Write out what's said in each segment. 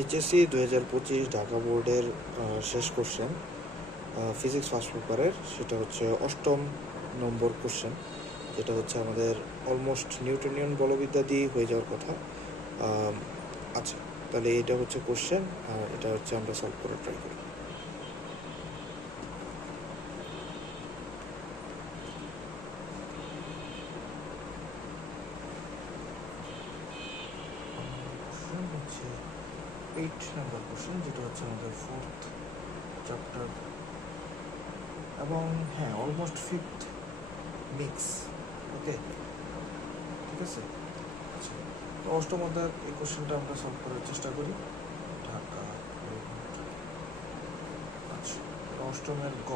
HSC 2025 Dhaka বোর্ডের শেষ question physics first পেপারের, সেটা হচ্ছে 8ম নম্বর কোশ্চেন, যেটা হচ্ছে আমাদের অলমোস্ট নিউটনিয়ান বলবিদ্যা দিয়ে হয়ে যাওয়ার কথা। আচ্ছা, তাহলে এটা হচ্ছে কোশ্চেন, এটা হচ্ছে আমরা সলভ করে ট্রাই করি। কোশ্চেন হচ্ছে 8 নম্বর কোশ্চেন, যেটা হচ্ছে আমাদের 4th চ্যাপ্টার এবং হ্যাঁ অলমোস্ট 5th মিক্স। ওকে, ঠিক আছে। আচ্ছা, তো 8ম অধ্যায়ের এই কোশ্চেনটা আমরা সলভ করার চেষ্টা করি। ঢাকা। আচ্ছা, 8মের গ।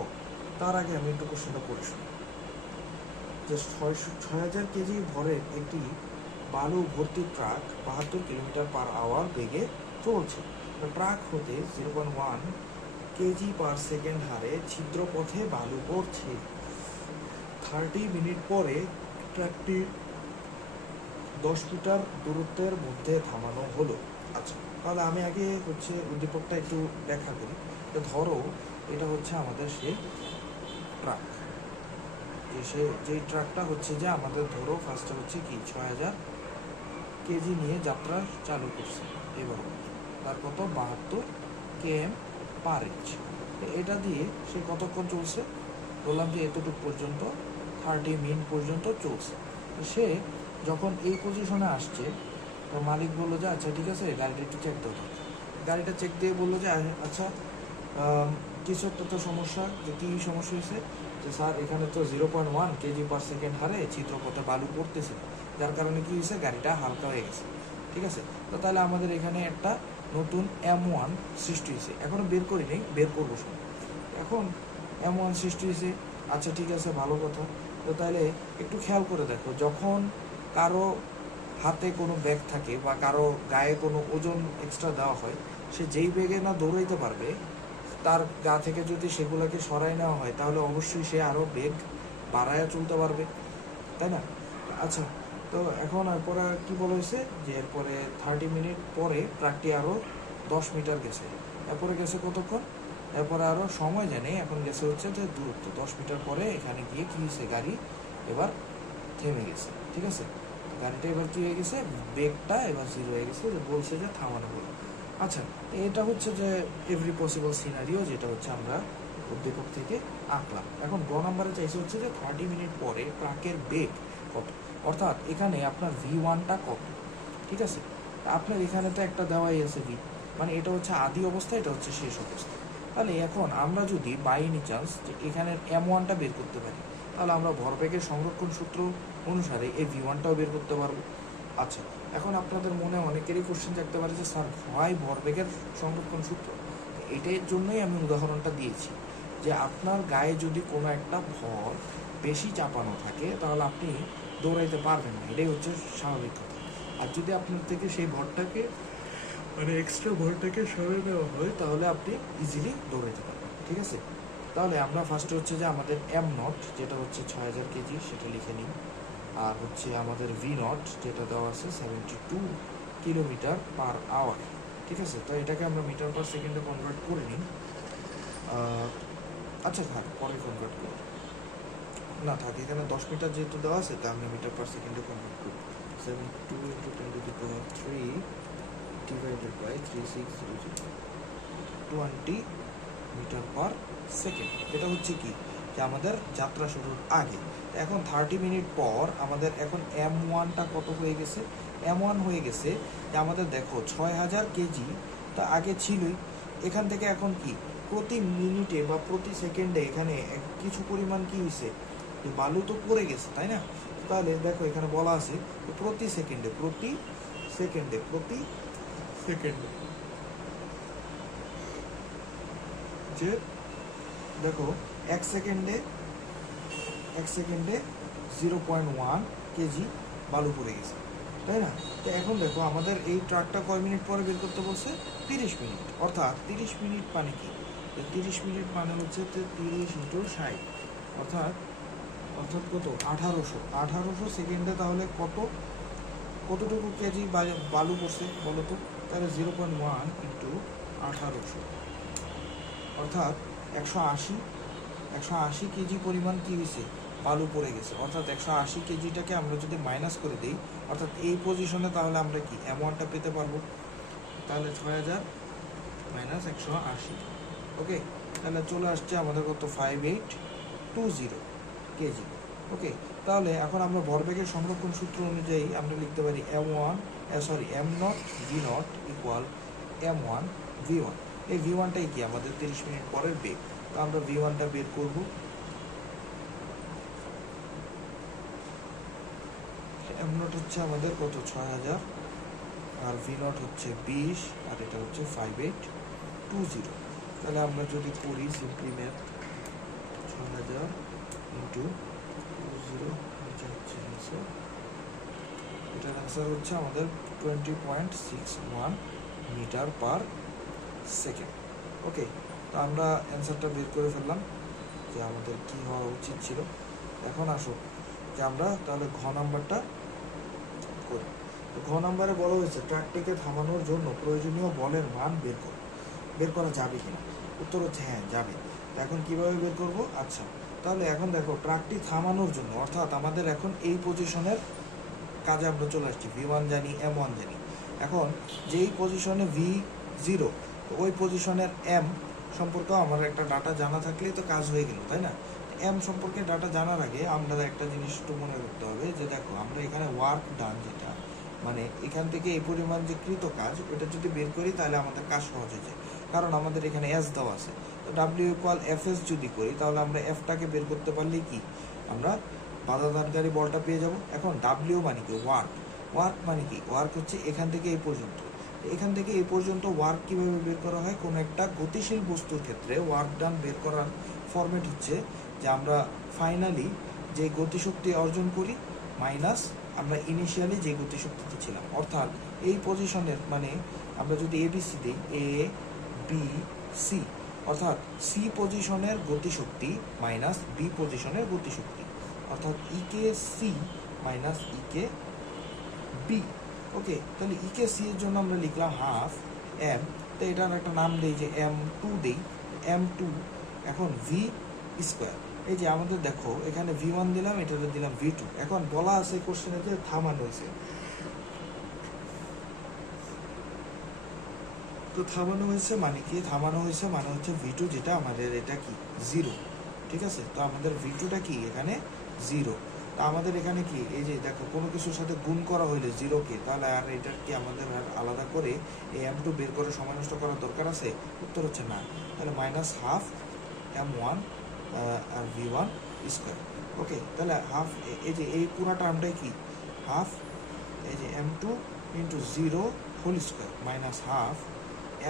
তার আগে আমি একটু কোশ্চেনটা পড়ে শুনি। যে 6,000 কেজি ভরের একটি বালু ভর্তি ট্রাক 72 কিলোমিটার পার আওয়ার বেগে চলছে। ট্রাক হতে 0.1 কেজি পার সেকেন্ড হারে ছিদ্র পথে বালু পড়ছে। 30 মিনিট পরে ট্রাকটি 10 মিটার দূরত্বের মধ্যে থামানো হলো। আচ্ছা, তাহলে আমি আগে হচ্ছে উদ্দীপকটা একটু ব্যাখ্যা করি। তো ধরো এটা হচ্ছে আমাদের সেই ট্রাক, যেই ট্রাকটা হচ্ছে যে আমাদের ধরো ফার্স্টে হচ্ছে কি 6,000 কেজি নিয়ে যাত্রা চালু করছে। এবার তার কত 72 km পার ইঞ্চ। এটা দিয়ে সে কতক্ষণ চলছে, বললাম যে এতটুকু পর্যন্ত 30 মিনিট পর্যন্ত চলছে। সে যখন এই পজিশনে আসছে, তো মালিক বললো যে আচ্ছা ঠিক আছে, গাড়িটা একটু চেক দাও। গাড়িটা চেক দিয়ে বললো যে আচ্ছা কিছু একটা তো সমস্যা, যে কী সমস্যা হয়েছে, যে স্যার এখানে তো 0.1 কেজি পার সেকেন্ড হারে চিত্রপথে বালু পড়তেছে, যার কারণে কী হয়েছে, গাড়িটা হালকা হয়ে গেছে। ঠিক আছে, তো তাহলে আমাদের এখানে একটা নতুন M1 সৃষ্টি হয়েছে। এখনও বের করি নেই, বের করবো সময়। এখন M1 সৃষ্টি হয়েছে। আচ্ছা ঠিক আছে, ভালো কথা। তো তাহলে একটু খেয়াল করে দেখো, যখন কারো হাতে কোনো ব্যাগ থাকে বা কারো গায়ে কোনো ওজন এক্সট্রা দেওয়া হয়, সে যেই ব্যাগে না দৌড়াইতে পারবে, তার গা থেকে যদি সেগুলোকে সরাই নেওয়া হয়, তাহলে অবশ্যই সে আরও বেগ বাড়ায় চলতে পারবে, তাই না? আচ্ছা, তো এখন এরপরে কী বলা হয়েছে, যে এরপরে 30 মিনিট পরে ট্রাকটি আরও 10 মিটার গেছে। এরপরে গেছে কতক্ষণ, এরপরে আরও সময় জানে, এখন গেছে হচ্ছে যে দূরত্ব 10 মিটার পরে এখানে গিয়ে কী হয়েছে, গাড়ি এবার থেমে গেছে। ঠিক আছে, গাড়িটা এবার কী হয়ে গেছে, ব্রেকটা এবার জিরো হয়ে গেছে, যে বলছে যে থামানো হলো। আচ্ছা, এটা হচ্ছে যে এভরি পসিবল সিনারিও, যেটা হচ্ছে আমরা উদ্দীপক থেকে আঁকলাম। এখন গ নাম্বারে চাইছে হচ্ছে যে 30 মিনিট পরে ট্রাকের বেগ কত, অর্থাৎ এখানে আপনার V1টা কত। ঠিক আছে, আপনার এখানে তো একটা দেওয়াই আছে V, মানে এটা হচ্ছে আদি অবস্থা, এটা হচ্ছে শেষ অবস্থা। তাহলে এখন আমরা যদি বাই এনি চান্স যে এখানের M1টা বের করতে পারি, তাহলে আমরা ভরবেগের সংরক্ষণ সূত্র অনুসারে এই V1টাও বের করতে পারবো। আচ্ছা, এখন আপনাদের মনে অনেকেরই কোশ্চেন থাকতে পারে যে স্যার হয় ভরবেগের সংরক্ষণ সূত্র, এটার জন্যই আমি উদাহরণটা দিয়েছি, যে আপনার গায়ে যদি কোনো একটা ভর বেশি চাপানো থাকে, তাহলে আপনি দৌড়াইতে পারবেন না, এটাই হচ্ছে স্বাভাবিক কথা। আর যদি আপনার থেকে সেই ভরটাকে, মানে এক্সট্রা ভরটাকে সরিয়ে দেওয়া হয়, তাহলে আপনি ইজিলি দৌড়াইতে পারবেন। ঠিক আছে, তাহলে আমরা ফার্স্টে হচ্ছে যে আমাদের M0, যেটা হচ্ছে 6,000 কেজি, সেটা লিখে নিই। আর হচ্ছে আমাদের V0, যেটা দেওয়া আছে 72 কিলোমিটার পার আওয়ার। ঠিক আছে, তো এটাকে আমরা মিটার পার সেকেন্ডে কনভার্ট করে নিই। আচ্ছা থাক, পরে কনভার্ট করি, না থাক, এখানে 10 মিটার যেহেতু দেওয়া আছে, তা আমরা মিটার পার সেকেন্ডে কনভার্ট করি। 72 × 10⁻³ divided by 3600, 20 metre per second. এটা হচ্ছে কি, যে আমাদের যাত্রা শুরুর আগে। এখন 30 মিনিট পর আমাদের এখন M1টা কত হয়ে গেছে, M1 হয়ে গেছে যে আমাদের দেখো 6,000 কেজি তো আগে ছিলই, এখান থেকে এখন কি প্রতি মিনিটে বা প্রতি সেকেন্ডে এখানে কিছু পরিমাণ কি হয়েছে, যে বালু তো পড়ে গেছে, তাই না? তাহলে দেখো এখানে বলা আছে প্রতি সেকেন্ডে, প্রতি সেকেন্ডে, প্রতি সেকেন্ডে, যে দেখো এক সেকেন্ডে 0.1 কেজি বালু পড়ে গেছে, তাই না? তো এখন দেখো আমাদের এই ট্রাকটা কয় মিনিট পরে বের করতে বলছে, 30 মিনিট। অর্থাৎ 30 মিনিট মানে কি, 30 মিনিট মানে হচ্ছে 30 × 60, অর্থাৎ কত, 1800 সেকেন্ডে। তাহলে কতটুকু কেজি বালু পড়ছে বলো তো? তাহলে 0.1 ইন্টু 1800, অর্থাৎ 180 কেজি পরিমাণ কি হয়েছে, বালু পড়ে গেছে। অর্থাৎ 180 কেজিটাকে আমরা যদি মাইনাস করে দিই, অর্থাৎ এই পজিশনে, তাহলে আমরা কি M1টা পেতে পারবো। তাহলে 6000 মাইনাস 180, ওকে। তাহলে চলে আসছে আমাদের কত, 5820 কেজি, ওকে। তাহলে এখন আমরা ভরবেগের সংরক্ষণ সূত্র অনুযায়ী আমরা লিখতে পারি M0 V0 equal M1 V1। এই V1টাই কি আমাদের 30 মিনিট পরের বেগ। তো আমরা V1টা বের করব। M0 হচ্ছে আমাদের কত, 6000, আর V0 হচ্ছে 20, আর এটা হচ্ছে 5820। তাহলে আমরা যদি করি সিম্পলি ম্যাথ, 6000 ইন্টু 20, এটা হচ্ছে অ্যান্সার। এটার অ্যান্সার হচ্ছে আমাদের 20.61 মিটার পার সেকেন্ড, ওকে। তো আমরা অ্যান্সারটা বের করে ফেললাম যে আমাদের কি হওয়া উচিত ছিল। এখন আসো যে আমরা তাহলে ঘ নাম্বারটা করি। তো ঘ নাম্বারে বলা হয়েছে ট্রাকটিকে থামানোর জন্য প্রয়োজনীয় বলের মান বের করা যাবে কিনা। উত্তর হচ্ছে হ্যাঁ, যাবে। এখন কিভাবে বের করব, আচ্ছা তাহলে এখন দেখো ট্রাকটি থামানোর জন্য, অর্থাৎ আমাদের এখন এই পজিশনের কাজে আমরা চলে আসছি। V1 জানি, M1 জানি। এখন যেই পজিশনে V0, তো ওই পজিশনের M সম্পর্কে আমার একটা ডাটা জানা থাকলেই তো কাজ হয়ে গেল, তাই না। M সম্পর্কে ডাটা জানার আগে আমরা একটা জিনিস একটু মনে রাখতে হবে যে দেখো আমরা এখানে ওয়ার্ক ডান, যেটা মানে এখান থেকে এই পরিমাণ যে কৃত কাজ, ওটা যদি বের করি তাহলে আমাদের কাজ সহজ হয়ে যায়, কারণ আমাদের এখানে S দেওয়া আছে। তো W ইকুয়াল FS যদি করি, তাহলে আমরা Fটাকে বের করতে পারলেই কি আমরা বাধাদানকারী বলটা পেয়ে যাব। এখন W মানে কি, ওয়ার্ক মানে কি, ওয়ার্ক হচ্ছে এখান থেকে এই পর্যন্ত। এখান থেকে এই পর্যন্ত ওয়ার্ক কিভাবে বের করা হয়, কোনো একটা গতিশীল বস্তুর ক্ষেত্রে ওয়ার্ক ডান বের করার ফরম্যাট হচ্ছে যে আমরা ফাইনালি যে গতিশক্তি অর্জন করি মাইনাস আমরা ইনিশিয়ালি যে গতিশক্তিতে ছিলাম। অর্থাৎ এই পজিশনের মানে আমরা যদি ABC দিই, ABC, অর্থাৎ সি পজিশনের গতিশক্তি মাইনাস বি পজিশনের গতিশক্তি, অর্থাৎ ইকে সি মাইনাস ইকে বি, ওকে। তাহলে ইকে সি এর জন্য আমরা লিখলাম হাফ এম, তো এটার একটা নাম দেই যে M2 দেই, M2। এখন ভি স্কোয়ার, এই যে আমাদের দেখো এখানে V1 দিলাম, এটাতে দিলাম V2। এখন বলা আছে কোশ্চেনে যে থামানো হয়েছে, তো থামানো হয়েছে মানে কি, থামানো হয়েছে মানে হচ্ছে V2, যেটা আমাদের এটা কি 0, ঠিক আছে। তো আমাদের V2টা কি এখানে 0। তো আমাদের এখানে কি, এই যে দেখো কোনো কিছুর সাথে গুণ করা হইলে 0কে, তাহলে আর এটার কি আমাদের আর আলাদা করে এই M2 বের করে সময় নষ্ট করার দরকার আছে। উত্তর হচ্ছে না। তাহলে মাইনাস হাফ M1 আর V1 স্কোয়ার, ওকে। তাহলে হাফ, এই যে এই পুরো টার্মটাই কি হাফ, এই যে M2 into 0 whole square minus half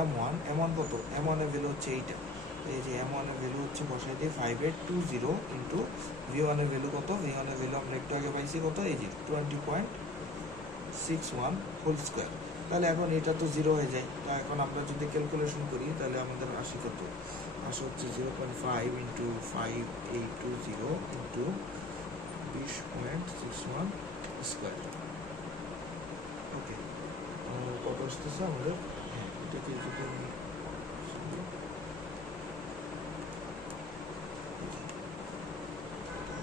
M1 কত, M1 এর ভ্যালু হচ্ছে এইটা, এই যে M1 এর ভ্যালু হচ্ছে বসাই দিয়ে 5820 ইন্টু V1 এর ভ্যালু কত, V1 এর ভ্যালু আমরা একটু আগে পাইছি কত, এই যে 20.61 হোল স্কোয়ার। তাহলে এখন এটা তো 0 হয়ে যায়। তো এখন আমরা যদি ক্যালকুলেশন করি তাহলে আমাদের আসে কত, আসে হচ্ছে 0.5 ইন্টু 5820 ইন্টু 20.61 স্কোয়ার, ওকে। কত আসতেছে আমাদের, হ্যাঁ এটাকে যদি আমি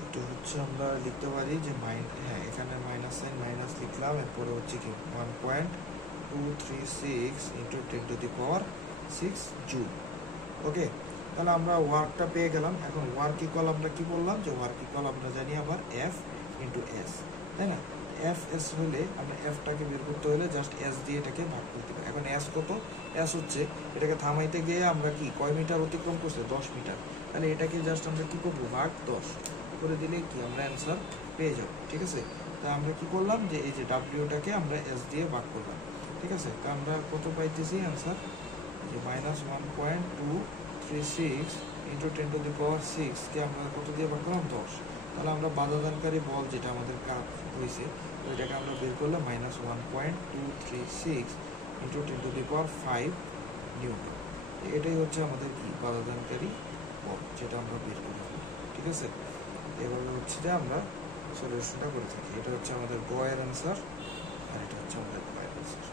এটা হচ্ছে আমরা লিখতে পারি যে হ্যাঁ এখানে মাইনাস সাইন, মাইনাস লিখলাম, এরপরে হচ্ছে কি 1.236 ইন্টু 10⁻6 জুল, ওকে। তাহলে আমরা ওয়ার্কটা পেয়ে গেলাম। এখন ওয়ার্ক ইকুয়াল আমরা কি বললাম, যে ওয়ার্ক ইকুয়াল আমরা জানি আবার F ইন্টু এস, তাই না। এফ এস হলে আমরা এফটাকে বের করতে হলে জাস্ট এস দিয়ে এটাকে ভাগ করতে হবে। এখন এস কত, এস হচ্ছে এটাকে থামাইতে গিয়ে আমরা কি কয় মিটার অতিক্রম করছে, 10 মিটার। তাহলে এটাকে জাস্ট আমরা কি করবো, ভাগ 10 করে দিলে কি আমরা অ্যান্সার পেয়ে যাবো, ঠিক আছে। তা আমরা কি করলাম, যে এই যে ডাব্লিউটাকে আমরা এস দিয়ে ভাগ করলাম, ঠিক আছে। তা আমরা কত পাইতেছি অ্যান্সার, যে মাইনাস 1.236 ইন্টু 10⁻6 কে আমরা কত দিয়ে ভাগ করলাম, 10। তাহলে আমরা বাধাদানকারী বল যেটা আমাদের কাজ হয়েছে ওইটাকে আমরা বের করলাম মাইনাস 1.236 ইন্টু 10⁵ নিউটন। এটাই হচ্ছে আমাদের কি বাধাদানকারী বল, যেটা আমরা বের করলাম, ঠিক আছে। এভাবে হচ্ছে যে আমরা সলিউশনটা করে থাকি। এটা হচ্ছে আমাদের গ এর অ্যান্সার, আর এটা হচ্ছে আমাদের গ এর অ্যান্সার।